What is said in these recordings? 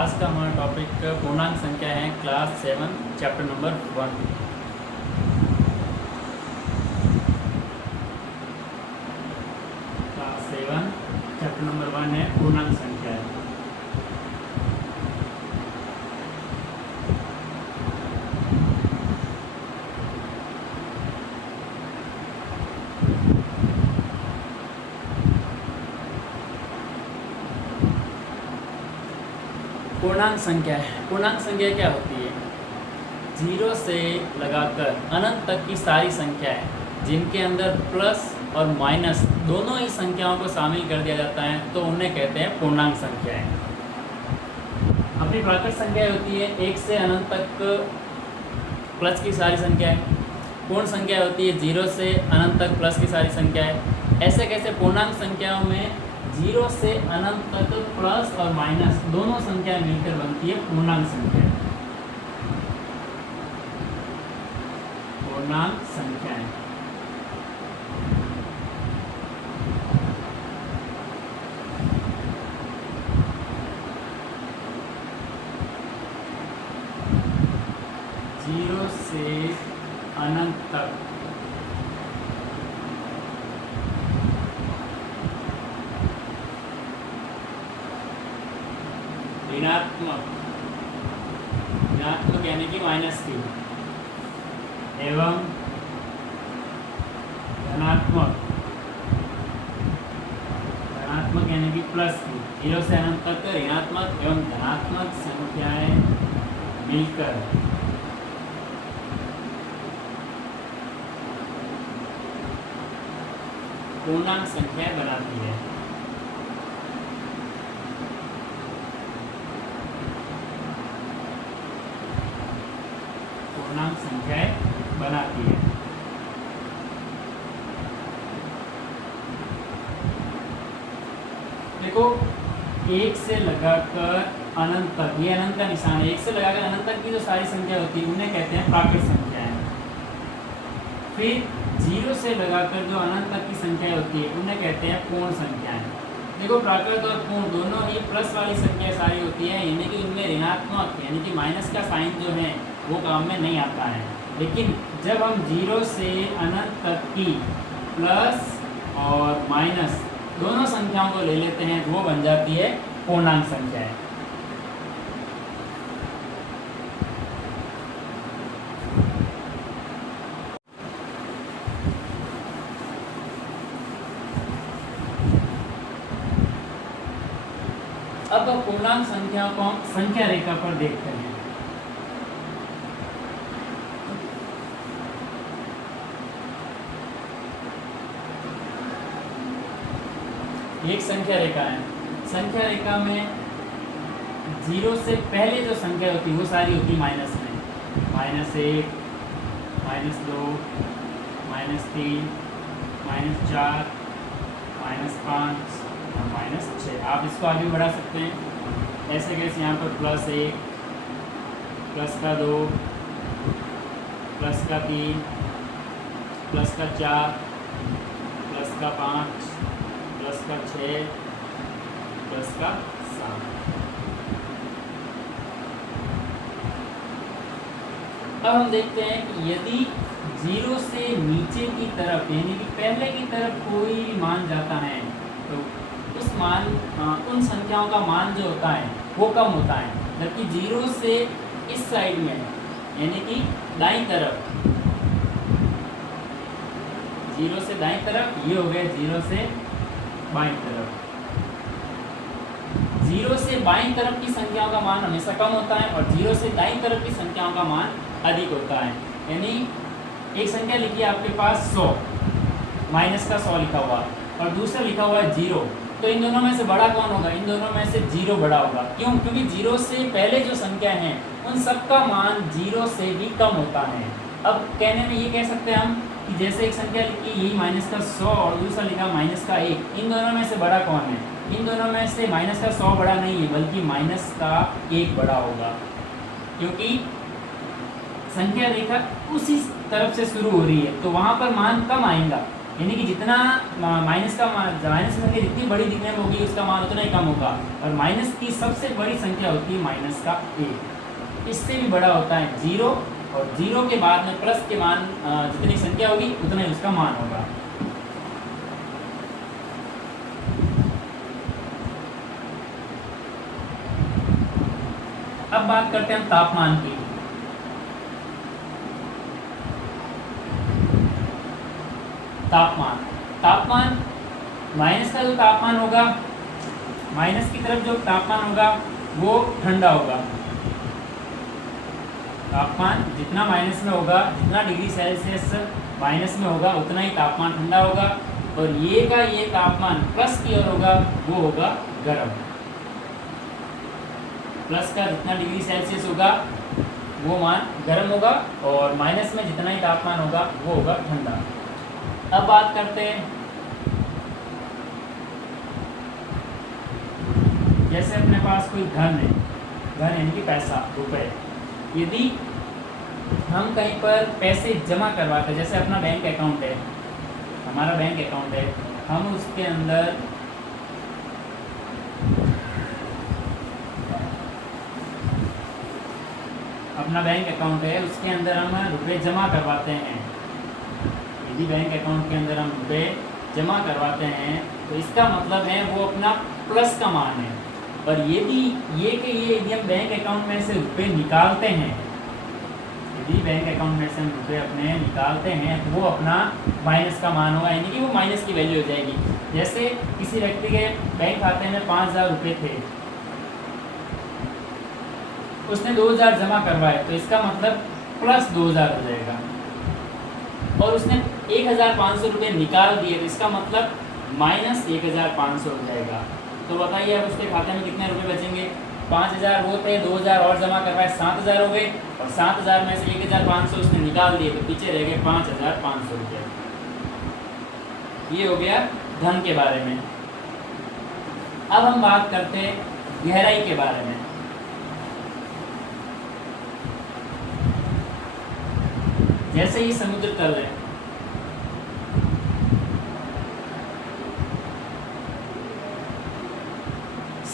आज का हमारा टॉपिक पूर्णांक संख्या है class 7 chapter number 1। Class 7 chapter number 1 है पूर्णांक संख्या है। पूर्णांक संख्या है। पूर्णांक संख्या क्या होती है? 0 से लगाकर अनंत तक की सारी संख्याएं जिनके अंदर प्लस और माइनस दोनों ही संख्याओं को शामिल कर दिया जाता है तो उन्हें कहते हैं पूर्णांक संख्याएं। अपनी प्राकृत संख्या होती है 1 से अनंत तक प्लस की सारी संख्याएं। पूर्ण संख्या होती है 0 से अनंत तक प्लस की सारी संख्याएं। ऐसे कैसे पूर्णांक संख्याओं में 0 से अनंत तक प्लस और माइनस दोनों संख्याएं मिलकर बनती है पूर्णांक संख्या। पूर्णांक संख्याएं जीरो से अनंत तक ऋणात्मक यानी कि माइनस की एवं धनात्मक यानी कि प्लस की 0 से अनंत तक ऋणात्मक एवं धनात्मक संख्याएं मिलकर पूर्णांक संख्या बनाती है। पूर्णांक संख्याएं बनाती है। देखो 1 से लगाकर अनंत तक, ये अनंत का निशान है। 1 से लगाकर अनंत तक की जो सारी संख्या होती है उन्हें कहते हैं प्राकृत संख्याएं। फिर 0 से लगाकर जो अनंत तक की संख्या होती है उन्हें कहते हैं पूर्ण संख्याएं। देखो प्राकृत और पूर्ण दोनों ही प्लस वाली संख्या सारी होती है, यानी कि इनमें ऋणात्मक यानी कि माइनस का साइन जो है वो काम में नहीं आता है। लेकिन जब हम 0 से अनंत तक की प्लस और माइनस दोनों संख्याओं को ले लेते हैं वो बन जाती है पूर्णांक संख्याएं। अब पूर्णांक संख्याओं को हम संख्या रेखा पर देखते हैं। एक संख्या रेखा है। संख्या रेखा में 0 से पहले जो संख्या होती है वो सारी होती है माइनस में। -1, -2, -3, -4, -5 और -6। आप इसको आगे बढ़ा सकते हैं ऐसे कैसे यहाँ पर +1, +2, +3, +4, +5, +6, +7। अब हम देखते हैं कि यदि 0 से नीचे की तरफ यानी कि पहले की तरफ कोई मान जाता है तो उस मान उन संख्याओं का मान जो होता है वो कम होता है, जबकि 0 से इस साइड में यानी कि दाईं तरफ, 0 से दाईं तरफ ये हो गया 0 से बाईं तरफ। 0 से बाईं तरफ की संख्याओं का मान हमेशा कम होता है और 0 से दाईं तरफ की संख्याओं का मान अधिक होता है। यानी एक संख्या लिखी है आपके पास 100, माइनस का 100 लिखा हुआ और दूसरा लिखा हुआ है 0, तो इन दोनों में से बड़ा कौन होगा? इन दोनों में से 0 बड़ा होगा। क्यों? क्योंकि 0 से पहले जो संख्या है उन सबका मान 0 से भी कम होता है। अब कहने में ये कह सकते हैं हम कि जैसे एक संख्या लिखी यही माइनस का 100 और दूसरा लिखा माइनस का 1, इन दोनों में से बड़ा कौन है? इन दोनों में से माइनस का 100 बड़ा नहीं है बल्कि माइनस का 1 बड़ा होगा, क्योंकि संख्या रेखा उसी तरफ से शुरू हो रही है तो वहाँ पर मान कम आएगा। यानी कि जितना माइनस की संख्या जितनी बड़ी दिखने में होगी उसका मान उतना ही कम होगा। और माइनस की सबसे बड़ी संख्या होती है माइनस का 1, इससे भी बड़ा होता है 0, और 0 के बाद में प्लस के मान जितनी संख्या होगी उतना ही उसका मान होगा। अब बात करते हैं तापमान की। तापमान माइनस का जो तापमान होगा, माइनस की तरफ जो तापमान होगा वो ठंडा होगा। तापमान जितना माइनस में होगा, जितना डिग्री सेल्सियस माइनस में होगा उतना ही तापमान ठंडा होगा। और ये का ये तापमान प्लस की ओर होगा वो होगा गर्म। प्लस का जितना डिग्री सेल्सियस होगा वो मान गर्म होगा, और माइनस में जितना ही तापमान होगा वो होगा ठंडा। अब बात करते हैं, जैसे अपने पास कोई धन है, धन यानी कि पैसा, रुपए। यदि हम कहीं पर पैसे जमा करवाते हैं, जैसे अपना बैंक अकाउंट है, हमारा बैंक अकाउंट है, हम उसके अंदर अपना बैंक अकाउंट है, उसके अंदर हम रुपए जमा करवाते हैं। यदि बैंक अकाउंट के अंदर हम रुपए जमा करवाते हैं तो इसका मतलब है वो अपना प्लस का मान है। और यदि यदि हम बैंक अकाउंट में से रुपए निकालते हैं, यदि बैंक अकाउंट में से हम रुपए अपने निकालते हैं तो वो अपना माइनस का मान होगा, यानी कि वो माइनस की वैल्यू हो जाएगी। जैसे किसी व्यक्ति के बैंक खाते में 5000 रुपये थे, उसने 2000 जमा करवाए तो इसका मतलब प्लस 2000 हो जाएगा। और उसने 1500 रुपये निकाल दिए तो इसका मतलब माइनस 1500 हो जाएगा। तो बताइए अब उसके खाते में कितने रुपए बचेंगे? 5000 वो थे, 2000 और जमा करवाए, 7000 हो गए, और 7000 में से 1500 उसने निकाल दिए तो पीछे रह गए 5500 रुपये। ये हो गया धन के बारे में। अब हम बात करते हैं गहराई के बारे में। जैसे ये समुद्र तल है,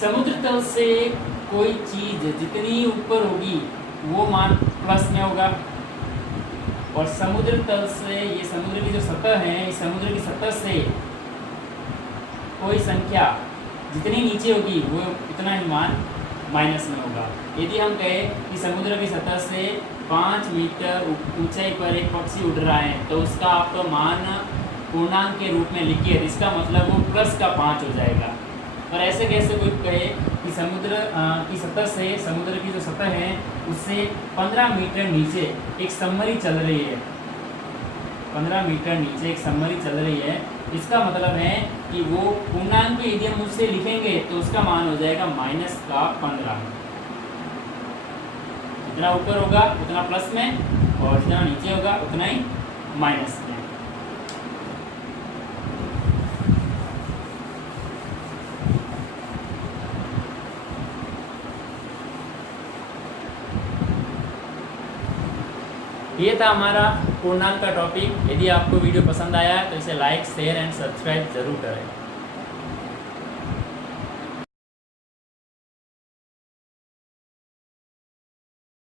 समुद्र तल से कोई चीज जितनी ऊपर होगी वो मान प्लस में होगा, और समुद्र तल से, ये समुद्र की जो सतह है, इस समुद्र की सतह से कोई संख्या जितनी नीचे होगी वो इतना ही मान माइनस में होगा। यदि हम कहें कि समुद्र की सतह से 5 मीटर ऊंचाई पर एक पक्षी उड़ रहा है तो उसका आप तो मान पूर्णांक के रूप में लिखिए, इसका मतलब वो प्लस का 5 हो जाएगा। और ऐसे कैसे कोई कहे कि समुद्र की सतह से, समुद्र की जो सतह है उससे 15 मीटर नीचे एक सबमरीन चल रही है, 15 मीटर नीचे एक सबमरीन चल रही है, इसका मतलब है कि वो पूर्णांक यदि हम उससे लिखेंगे तो उसका मान हो जाएगा माइनस का 15। जितना ऊपर होगा उतना प्लस में, और जितना नीचे होगा उतना ही माइनस में। ये था हमारा पूर्णांक का टॉपिक। यदि आपको वीडियो पसंद आया है तो इसे लाइक, शेयर एंड सब्सक्राइब जरूर करें।